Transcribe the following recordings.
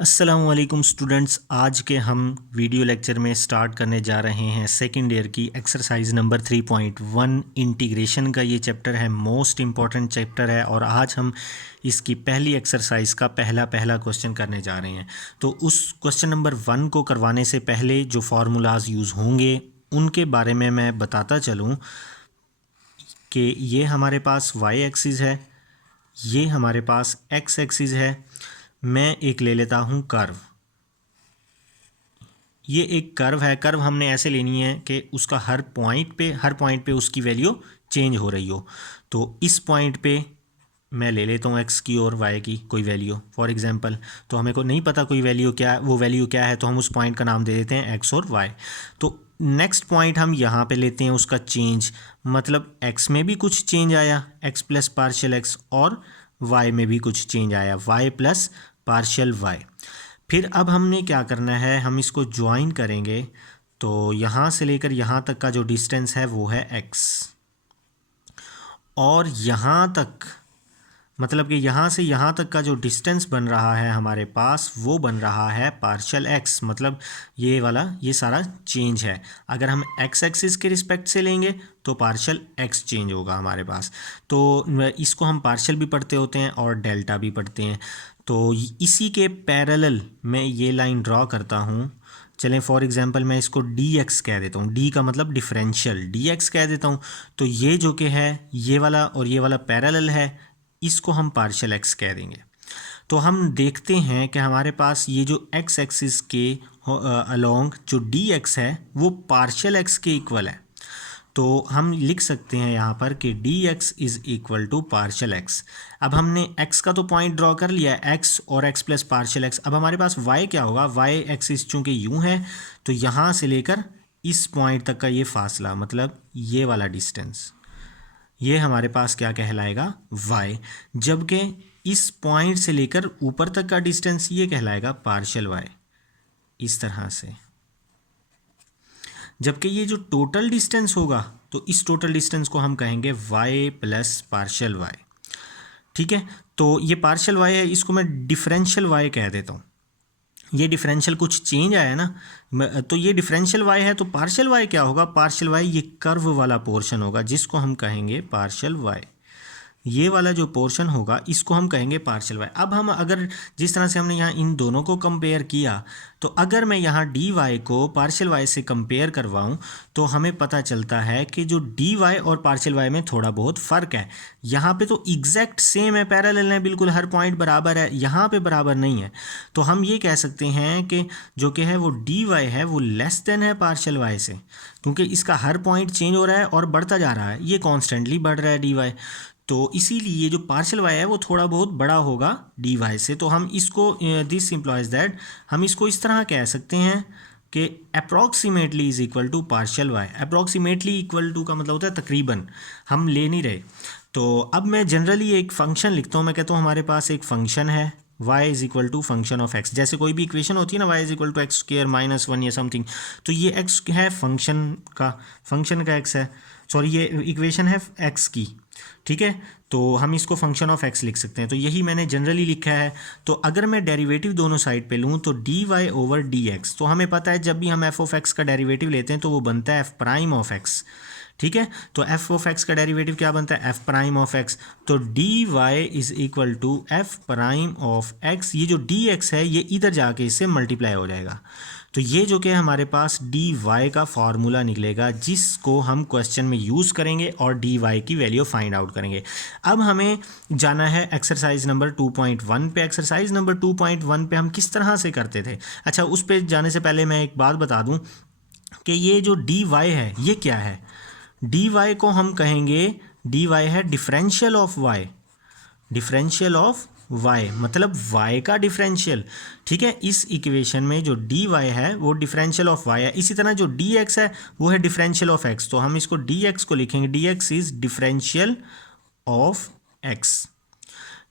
अस्सलामुअलैकुम स्टूडेंट्स। आज के हम वीडियो लेक्चर में स्टार्ट करने जा रहे हैं सेकेंड ईयर की एक्सरसाइज नंबर 3.1 इंटीग्रेशन का। ये चैप्टर है, मोस्ट इम्पॉर्टेंट चैप्टर है और आज हम इसकी पहली एक्सरसाइज का पहला क्वेश्चन करने जा रहे हैं। तो उस क्वेश्चन नंबर 1 को करवाने से पहले जो फार्मूलाज यूज़ होंगे उनके बारे में मैं बताता चलूँ कि ये हमारे पास y एक्सिस है, ये हमारे पास x एक्सिस है। मैं एक ले लेता हूँ कर्व। ये एक कर्व है। कर्व हमने ऐसे लेनी है कि उसका हर पॉइंट पे उसकी वैल्यू चेंज हो रही हो। तो इस पॉइंट पे मैं ले लेता हूँ x की और y की कोई वैल्यू फॉर एग्जांपल। तो हमें को नहीं पता कोई वैल्यू क्या है, वो वैल्यू क्या है, तो हम उस पॉइंट का नाम दे देते हैं x और y। तो नेक्स्ट पॉइंट हम यहाँ पे लेते हैं उसका चेंज, मतलब x में भी कुछ चेंज आया, x प्लस पार्शियल x, और y में भी कुछ चेंज आया, y प्लस पार्शियल y। फिर अब हमने क्या करना है, हम इसको ज्वाइन करेंगे। तो यहाँ से लेकर यहाँ तक का जो डिस्टेंस है वो है x, और यहाँ तक मतलब कि यहाँ से यहाँ तक का जो डिस्टेंस बन रहा है हमारे पास वो बन रहा है पार्शियल x, मतलब ये वाला ये सारा चेंज है। अगर हम x एक्सिस के रिस्पेक्ट से लेंगे तो पार्शियल x चेंज होगा हमारे पास। तो इसको हम पार्शियल भी पढ़ते होते हैं और डेल्टा भी पढ़ते हैं। तो इसी के पैरेलल मैं ये लाइन ड्रॉ करता हूँ। चलें फॉर एग्जांपल मैं इसको dx कह देता हूँ, d का मतलब डिफरेंशियल, dx कह देता हूँ। तो ये जो कि है ये वाला और ये वाला पैरेलल है, इसको हम पार्शियल x कह देंगे। तो हम देखते हैं कि हमारे पास ये जो x एक्सिस के अलोंग जो dx है वो पार्शियल x के इक्वल है। तो हम लिख सकते हैं यहाँ पर कि dx is equal to partial x। अब हमने x का तो पॉइंट ड्रॉ कर लिया है, x और x प्लस पार्शियल x। अब हमारे पास y क्या होगा, y एक्सिस चूँकि यूँ है तो यहाँ से लेकर इस पॉइंट तक का ये फासला, मतलब ये वाला डिस्टेंस, ये हमारे पास क्या कहलाएगा, y। जबकि इस पॉइंट से लेकर ऊपर तक का डिस्टेंस ये कहलाएगा पार्शियल y, इस तरह से। जबकि ये जो टोटल डिस्टेंस होगा तो इस टोटल डिस्टेंस को हम कहेंगे y प्लस पार्शियल y। ठीक है, तो ये पार्शियल y है, इसको मैं डिफरेंशियल y कह देता हूँ। ये डिफरेंशियल कुछ चेंज आया ना, तो ये डिफरेंशियल y है। तो पार्शियल y क्या होगा, पार्शियल y ये कर्व वाला पोर्शन होगा जिसको हम कहेंगे पार्शियल y। ये वाला जो पोर्शन होगा इसको हम कहेंगे पार्शियल y। अब हम अगर जिस तरह से हमने यहाँ इन दोनों को कंपेयर किया, तो अगर मैं यहाँ dy को पार्शियल y से कंपेयर करवाऊँ तो हमें पता चलता है कि जो dy और पार्शियल y में थोड़ा बहुत फ़र्क है। यहाँ पे तो एग्जैक्ट सेम है, पैरेलल है, बिल्कुल हर पॉइंट बराबर है, यहाँ पे बराबर नहीं है। तो हम ये कह सकते हैं कि जो कि है वो dy है वो लेस देन है पार्शियल y से, क्योंकि इसका हर पॉइंट चेंज हो रहा है और बढ़ता जा रहा है, ये कॉन्स्टेंटली बढ़ रहा है dy। तो इसीलिए जो पार्शियल y है वो थोड़ा बहुत बड़ा होगा dy से। तो हम इसको दिस इम्प्लॉयज दैट हम इसको इस तरह कह सकते हैं कि approximately is equal to partial y। Approximately equal to का मतलब होता है तकरीबन, हम ले नहीं रहे। तो अब मैं जनरली एक फंक्शन लिखता हूँ। मैं कहता हूँ हमारे पास एक फंक्शन है y is equal to function of x। जैसे कोई भी इक्वेशन होती है ना, y is equal to X square minus 1 या समथिंग, तो ये x है फंक्शन का x है, सॉरी ये इक्वेशन है x की। ठीक है, तो हम इसको फंक्शन ऑफ x लिख सकते हैं। तो यही मैंने जनरली लिखा है। तो अगर मैं डेरिवेटिव दोनों साइड पे लूँ तो dy ओवर dx, तो हमें पता है जब भी हम f ऑफ x का डेरिवेटिव लेते हैं तो वो बनता है f प्राइम ऑफ x। ठीक है, तो f ऑफ x का डेरिवेटिव क्या बनता है, f प्राइम ऑफ x। तो dy is equal to f prime of x। ये जो dx है ये इधर जाके इससे मल्टीप्लाई हो जाएगा। तो ये जो कि हमारे पास dy का फार्मूला निकलेगा जिसको हम क्वेश्चन में यूज़ करेंगे और dy की वैल्यू फाइंड आउट करेंगे। अब हमें जाना है एक्सरसाइज नंबर 2.1 पे। एक्सरसाइज नंबर 2.1 पे हम किस तरह से करते थे। अच्छा, उस पे जाने से पहले मैं एक बात बता दूं कि ये जो dy है ये क्या है। dy को हम कहेंगे, dy है differential of y, differential of y मतलब y का डिफरेंशियल। ठीक है, इस इक्वेशन में जो dy है वो डिफरेंशियल ऑफ y है। इसी तरह जो dx है वो है डिफरेंशियल ऑफ x। तो हम इसको dx को लिखेंगे dx is differential of x।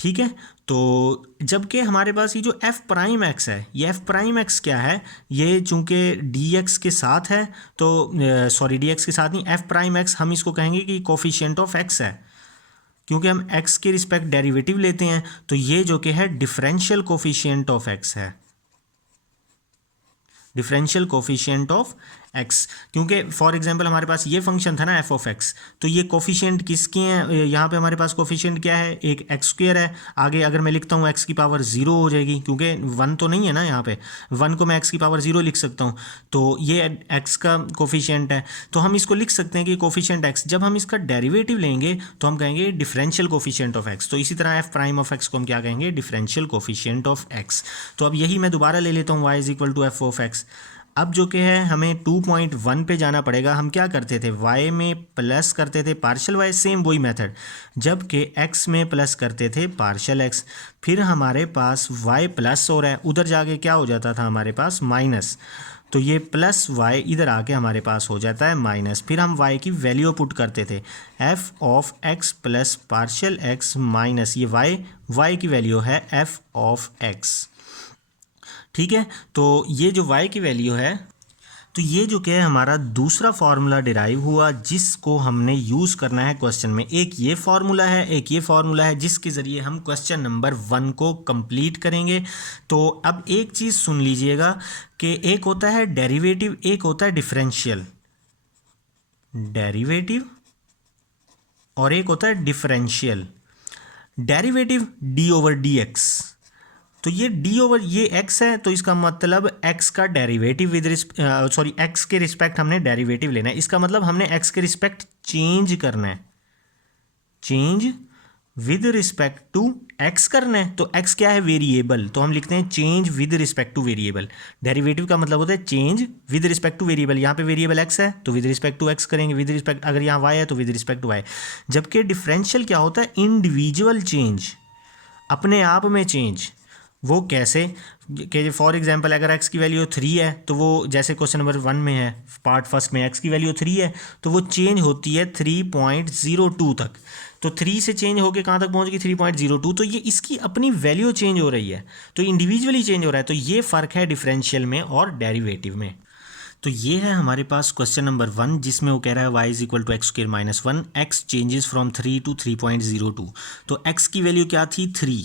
ठीक है, तो जबकि हमारे पास ये जो f प्राइम x है, ये f प्राइम x क्या है, ये चूंकि dx के साथ है तो सॉरी dx के साथ नहीं, f प्राइम x हम इसको कहेंगे कि कोफिशिएंट ऑफ x है, क्योंकि हम x के रिस्पेक्ट डेरिवेटिव लेते हैं। तो ये जो कि है डिफरेंशियल कोफिशिएंट ऑफ x है। डिफरेंशियल कोफिशिएंट ऑफ एक्स, क्योंकि फॉर एग्जांपल हमारे पास ये फंक्शन था ना एफ ऑफ एक्स, तो ये कोफिशिएंट किसके हैं, यहाँ पे हमारे पास कोफिशिएंट क्या है, एक एक्स स्क्वायर है, आगे अगर मैं लिखता हूँ एक्स की पावर जीरो हो जाएगी, क्योंकि वन तो नहीं है ना यहाँ पे, वन को मैं एक्स की पावर जीरो लिख सकता हूँ, तो ये एक्स का कोफिशिएंट है, तो हम इसको लिख सकते हैं कि कोफिशिएंट एक्स, जब हम इसका डेरिवेटिव लेंगे तो हम कहेंगे डिफरेंशियल कोफिशिएंट ऑफ एक्स, तो इसी तरह एफ प्राइम ऑफ एक्स को हम क्या कहेंगे, डिफरेंशियल कोफिशिएंट ऑफ एक्स। तो अब यही मैं दोबारा ले लेता हूँ, Y is equal to F of X. अब जो कि है हमें 2.1 पे जाना पड़ेगा, हम क्या करते थे, y में प्लस करते थे पार्शियल y, सेम वही मेथड, जबकि x में प्लस करते थे पार्शियल x, फिर हमारे पास y प्लस हो रहा है, उधर जाके क्या हो जाता था हमारे पास माइनस, तो ये प्लस y इधर आके हमारे पास हो जाता है माइनस, फिर हम y की वैल्यू पुट करते थे f of x plus partial x minus ये y की वैल्यू है f ऑफ x। ठीक है, तो ये जो y की वैल्यू है, तो ये जो क्या है हमारा दूसरा फार्मूला डिराइव हुआ जिसको हमने यूज़ करना है क्वेश्चन में। एक ये फार्मूला है, एक ये फार्मूला है जिसके ज़रिए हम क्वेश्चन नंबर 1 को कंप्लीट करेंगे। तो अब एक चीज़ सुन लीजिएगा कि एक होता है डेरिवेटिव, एक होता है डिफरेंशियल, डेरिवेटिव और एक होता है differential. Derivative D over D X, तो ये d ओवर ये x है, तो इसका मतलब x का डेरिवेटिव विद x के रिस्पेक्ट हमने डेरिवेटिव लेना है, इसका मतलब हमने x के रिस्पेक्ट चेंज करना है, change with respect to x करना है। तो x क्या है, वेरिएबल, तो हम लिखते हैं change with respect two variable. Derivative का मतलब होता है change with respect two variable, यहाँ पे वेरिएबल x है तो विद रिस्पेक्ट टू x करेंगे, विद रिस्पेक्ट, अगर यहाँ y है तो विद रिस्पेक्ट टू y। जबकि डिफरेंशियल क्या होता है, इंडिविजुअल चेंज, अपने आप में चेंज। वो कैसे कि फॉर एग्जांपल अगर x की वैल्यू 3 है तो वो जैसे क्वेश्चन नंबर 1 में है, पार्ट फर्स्ट में x की वैल्यू 3 है तो वो चेंज होती है 3.02 तक, तो 3 से चेंज होकर कहाँ तक पहुँच गई, 3.02, तो ये इसकी अपनी वैल्यू चेंज हो रही है, तो इंडिविजुअली चेंज हो रहा है। तो ये फ़र्क है डिफरेंशियल में और डेरिवेटिव में। तो ये है हमारे पास क्वेश्चन नंबर 1 जिसमें वो कह रहा है y is equal to X square minus 1, x changes from 3 to 3.02। तो x की वैल्यू क्या थी, 3,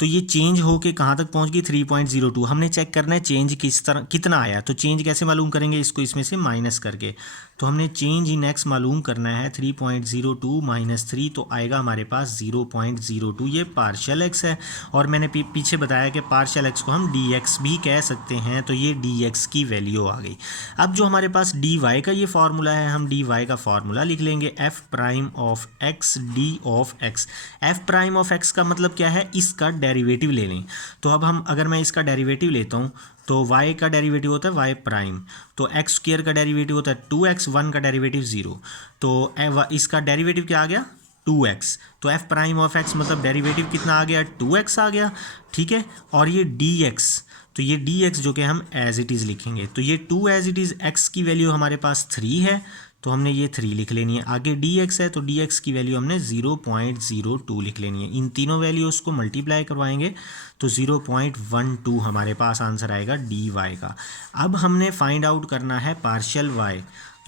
तो ये चेंज होके कहाँ तक पहुँच गई, 3.02। हमने चेक करना है चेंज किस तरह कितना आया, तो चेंज कैसे मालूम करेंगे, इसको इसमें से माइनस करके। तो हमने चेंज इन एक्स मालूम करना है, 3.02 माइनस 3, तो आएगा हमारे पास 0.02। ये पार्शियल एक्स है, और मैंने पीछे बताया कि पार्शियल एक्स को हम डी एक्स भी कह सकते हैं, तो ये डी एक्स की वैल्यू आ गई। अब जो हमारे पास डी वाई का ये फार्मूला है, हम डी वाई का फार्मूला लिख लेंगे, F prime of x D of x. F prime of x का मतलब क्या है, इसका डेरिवेटिव ले लें। तो अब हम अगर मैं इसका डेरिवेटिव लेता हूँ तो y का डेरिवेटिव होता है y प्राइम, तो एक्स स्क्वायर का डेरिवेटिव होता है 2x, 1 का डेरिवेटिव 0, तो इसका डेरिवेटिव क्या आ गया, 2x। तो f प्राइम ऑफ x मतलब डेरिवेटिव कितना आ गया, 2x आ गया। ठीक है, और ये dx, तो ये dx जो कि हम एज इट इज़ लिखेंगे, तो ये 2 एज इट इज़, x की वैल्यू हमारे पास 3 है तो हमने ये 3 लिख लेनी है। आगे dx है तो dx की वैल्यू हमने 0.02 लिख लेनी है। इन तीनों वैल्यूज़ को मल्टीप्लाई करवाएंगे तो 0.12 हमारे पास आंसर आएगा dy का। अब हमने फाइंड आउट करना है पार्शियल y,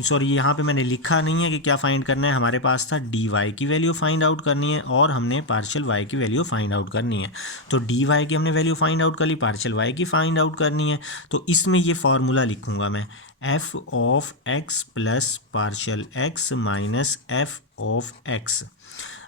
सॉरी यहाँ पे मैंने लिखा नहीं है कि क्या फाइंड करना है, हमारे पास था dy की वैल्यू फाइंड आउट करनी है और हमने पार्शियल y की वैल्यू फाइंड आउट करनी है। तो dy की हमने वैल्यू फाइंड आउट कर ली, पार्शियल y की फाइंड आउट करनी है। तो इसमें ये फार्मूला लिखूंगा मैं, f of x plus partial x minus f of x।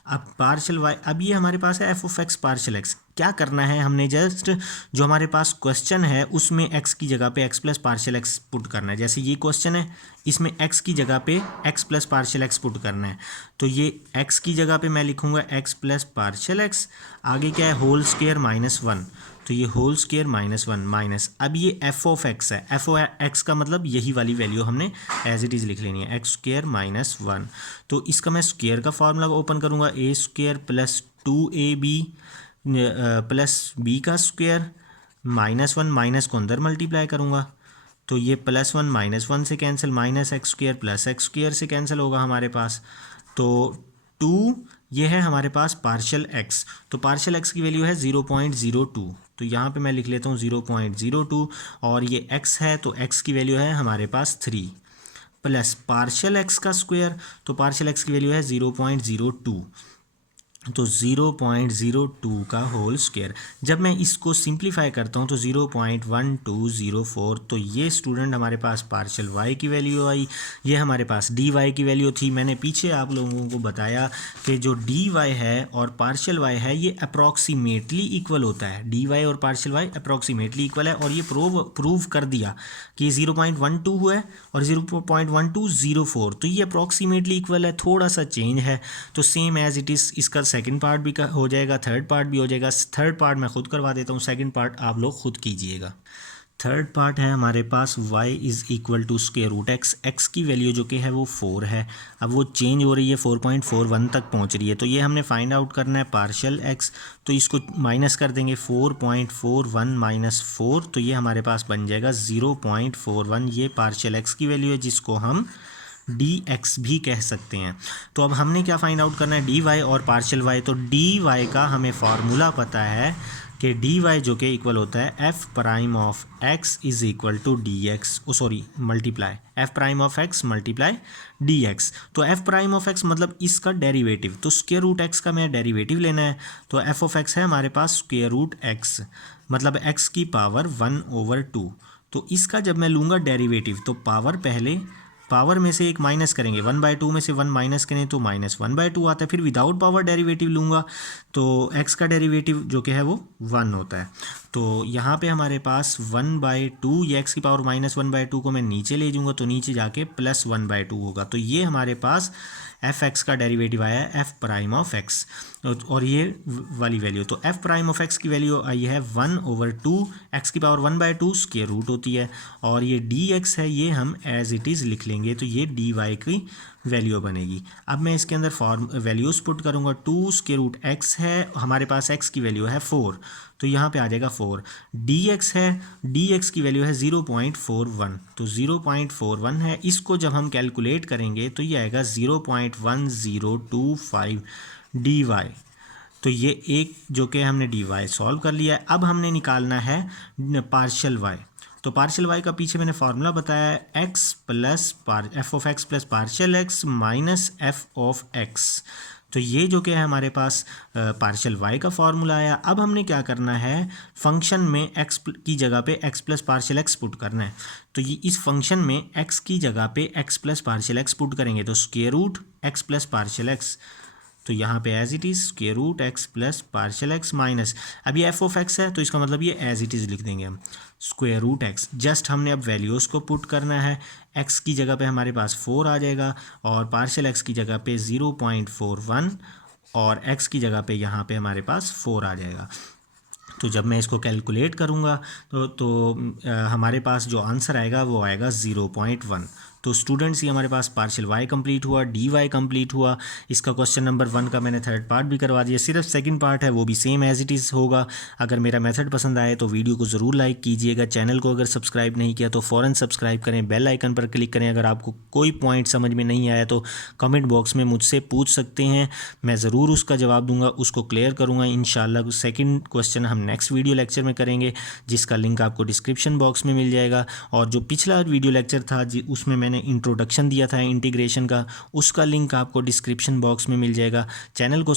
अब पार्शियल y, अब ये हमारे पास है f of x partial x। क्या करना है, हमने जस्ट जो हमारे पास क्वेश्चन है उसमें x की जगह पे x plus partial x put करना है। जैसे ये क्वेश्चन है, इसमें x की जगह पे x plus partial x put करना है, तो ये x की जगह पे मैं लिखूंगा x प्लस पार्शियल x, आगे क्या है होल स्क्वायर माइनस 1, तो ये होल स्क्वायर माइनस 1 माइनस, अब ये f ऑफ x है, f ऑफ x का मतलब यही वाली वैल्यू हमने एज इट इज़ लिख लेनी है, एक्स स्क्वायर माइनस 1। तो इसका मैं स्क्वायर का फार्मूला ओपन करूँगा, a square plus 2ab plus b का स्क्वायर माइनस 1, माइनस को अंदर मल्टीप्लाई करूँगा तो ये प्लस 1 माइनस 1 से cancel, minus x square plus x square से कैंसिल होगा हमारे पास, तो 2 ये है हमारे पास पार्शियल x, तो पार्शियल x की वैल्यू है 0.02, तो यहाँ पे मैं लिख लेता हूँ 0.02, और ये x है तो x की वैल्यू है हमारे पास 3 प्लस पार्शियल x का स्क्वायर, तो पार्शियल x की वैल्यू है 0.02, तो 0.02 का होल स्क्वायर। जब मैं इसको सिंप्लीफाई करता हूँ तो 0.1204, तो ये स्टूडेंट हमारे पास पार्शियल वाई की वैल्यू आई, ये हमारे पास डी वाई की वैल्यू थी। मैंने पीछे आप लोगों को बताया कि जो डी वाई है और पार्शियल वाई है ये अप्रॉक्सीमेटली इक्वल होता है, डी वाई और पार्शियल वाई अप्रॉक्सीमेटली इक्वल है, और ये प्रूव कर दिया कि 0.12 हुआ है और 0.1204, तो ये अप्रॉक्सीमेटली इक्वल है, थोड़ा सा चेंज है। तो सेम एज इट इज़ इसका सेकंड पार्ट भी हो जाएगा, थर्ड पार्ट भी हो जाएगा। थर्ड पार्ट मैं खुद करवा देता हूँ, सेकंड पार्ट आप लोग खुद कीजिएगा। थर्ड पार्ट है हमारे पास y is equal to square root X, X की वैल्यू जो कि है वो 4 है, अब वो चेंज हो रही है 4.41 तक पहुंच रही है, तो ये हमने फाइंड आउट करना है पार्शियल x, तो इसको माइनस कर देंगे 4.41 माइनस 4, तो ये हमारे पास बन जाएगा 0.41, ये पार्शियल x की वैल्यू है जिसको हम डी एक्स भी कह सकते हैं। तो अब हमने क्या फाइंड आउट करना है, डी वाई और पार्शियल वाई। तो डी वाई का हमें फार्मूला पता है कि डी वाई जो कि इक्वल होता है F prime of X is equal to D X, multiply F prime of X multiply D X. तो एफ प्राइम ऑफ एक्स मतलब इसका डेरिवेटिव, तो स्क्वायर रूट एक्स का मैं डेरिवेटिव लेना है, तो एफ ऑफ एक्स है हमारे पास स्क्वायर रूट एक्स, मतलब एक्स की पावर 1/2। तो इसका जब मैं लूँगा डेरिवेटिव तो पावर में से एक माइनस करेंगे, 1/2 में से 1 माइनस करें तो -1/2 आता है। फिर विदाउट पावर डेरिवेटिव लूँगा तो x का डेरिवेटिव जो कि है वो 1 होता है। तो यहाँ पे हमारे पास 1/2, ये x की पावर -1/2 को मैं नीचे ले जाऊँगा तो नीचे जाके +1/2 होगा, तो ये हमारे पास एफ एक्स का डेरिवेटिव आया है एफ प्राइम ऑफ एक्स, और ये वाली वैल्यू, तो एफ प्राइम ऑफ एक्स की वैल्यू आई है 1/2, एक्स की पावर 1/2 स्क्वायर रूट होती है, और ये डी एक्स है ये हम एज इट इज़ लिख लेंगे, तो ये डी वाई की वैल्यू बनेगी। अब मैं इसके अंदर वैल्यूज़ पुट करूँगा, 2 स्क्वायर रूट एक्स है हमारे पास, एक्स की वैल्यू है 4, तो यहाँ पे आ जाएगा 4, डी एक्स है, डी एक्स की वैल्यू है 0.41, तो 0.41 है, इसको जब हम कैलकुलेट करेंगे तो ये आएगा 0.1025 डी वाई। तो ये एक जो कि हमने डी वाई सॉल्व कर लिया है। अब हमने निकालना है पार्शियल वाई, तो पार्शियल वाई का पीछे मैंने फार्मूला बताया है, x plus F of x plus partial X minus F of x, तो ये जो कि है हमारे पास पार्शियल वाई का फार्मूला आया। अब हमने क्या करना है, फंक्शन में एक्स की जगह पे X plus partial X put करना है, तो ये इस फंक्शन में एक्स की जगह पे X plus partial X put करेंगे, तो square root X plus partial X, तो यहाँ पे as it is square root X plus partial X minus, अब ये एफ ऑफ एक्स है तो इसका मतलब ये एज इट इज़ लिख देंगे हम स्क्वायर रूट एक्स। जस्ट हमने अब वैल्यूज़ को पुट करना है, एक्स की जगह पे हमारे पास 4 आ जाएगा और पार्शियल एक्स की जगह पे 0.41 और एक्स की जगह पे यहाँ पे हमारे पास 4 आ जाएगा। तो जब मैं इसको कैलकुलेट करूँगा हमारे पास जो आंसर आएगा वो आएगा 0.1। तो स्टूडेंट्स ये हमारे पास पार्शियल वाई कंप्लीट हुआ, डी वाई कंप्लीट हुआ। इसका क्वेश्चन नंबर 1 का मैंने थर्ड पार्ट भी करवा दिया, सिर्फ सेकंड पार्ट है वो भी सेम एज इट इज़ होगा। अगर मेरा मेथड पसंद आए तो वीडियो को ज़रूर लाइक कीजिएगा, चैनल को अगर सब्सक्राइब नहीं किया तो फ़ौरन सब्सक्राइब करें, बेल आइकन पर क्लिक करें। अगर आपको कोई पॉइंट समझ में नहीं आया तो कमेंट बॉक्स में मुझसे पूछ सकते हैं, मैं ज़रूर उसका जवाब दूंगा, उसको क्लियर करूँगा इंशाल्लाह। सेकंड क्वेश्चन हम नेक्स्ट वीडियो लेक्चर में करेंगे जिसका लिंक आपको डिस्क्रिप्शन बॉक्स में मिल जाएगा, और जो पिछला वीडियो लेक्चर था उसमें मैंने इंट्रोडक्शन दिया था इंटीग्रेशन का, उसका लिंक आपको डिस्क्रिप्शन बॉक्स में मिल जाएगा। चैनल को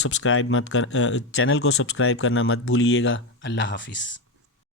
सब्सक्राइब करना मत भूलिएगा। अल्लाह हाफिज़।